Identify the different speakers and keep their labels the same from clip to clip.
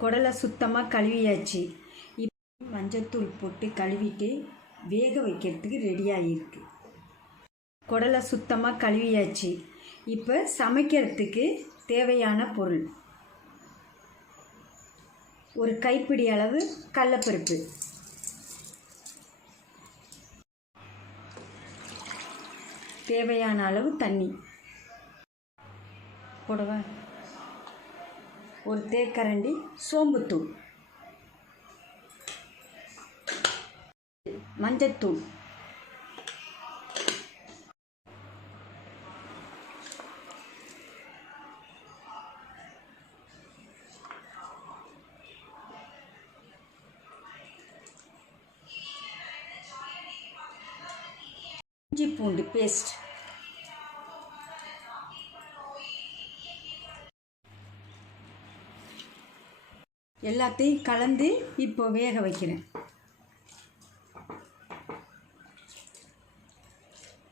Speaker 1: குடலை சுத்தமாக கழுவியாச்சு. இப்போ மஞ்சத்தூள் போட்டு கழுவிட்டு வேக வைக்கிறதுக்கு ரெடியாகிருக்கு குடலை சுத்தமாக கழுவியாச்சு. இப்போ சமைக்கிறதுக்கு தேவையான பொருள். ஒரு கைப்பிடி அளவு கடலப்பருப்பு. தேவையான அளவு தண்ணி. போடவா? ஒரு தேக்கரண்டி சோம்புத்தூள் மஞ்சத்தூள் இஞ்சி பூண்டு பேஸ்ட் எல்லாத்தையும் கலந்து இப்போ வேக வைக்கிறேன்.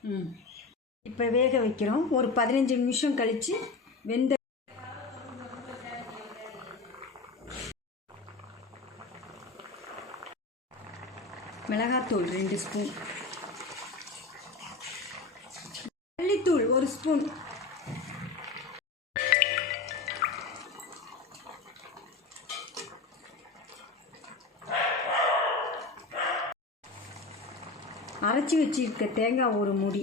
Speaker 1: ம். இப்போ வேக வைக்கிறோம். ஒரு பதினஞ்சு நிமிஷம் கழித்து வெந்த மிளகாத்தூள் ரெண்டு ஸ்பூன். மல்லித்தூள் ஒரு ஸ்பூன். அரைச்சி வச்சிருக்க தேங்காய் ஒரு முடி.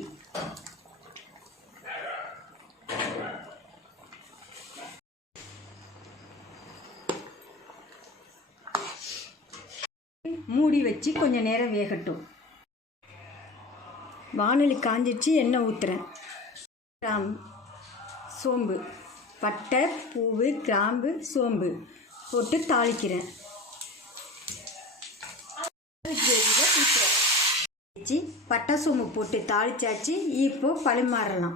Speaker 1: மூடி வச்சு கொஞ்சம் நேரம் வேகட்டும். வானொலி காஞ்சிச்சு எண்ணெய் ஊற்றுறேன் கிராம் சோம்பு பட்டை பூவு கிராம்பு சோம்பு போட்டு தாளிக்கிறேன். வச்சு பட்டை சோம்பு போட்டு தாளிச்சாச்சு இப்போ பழிமாறலாம்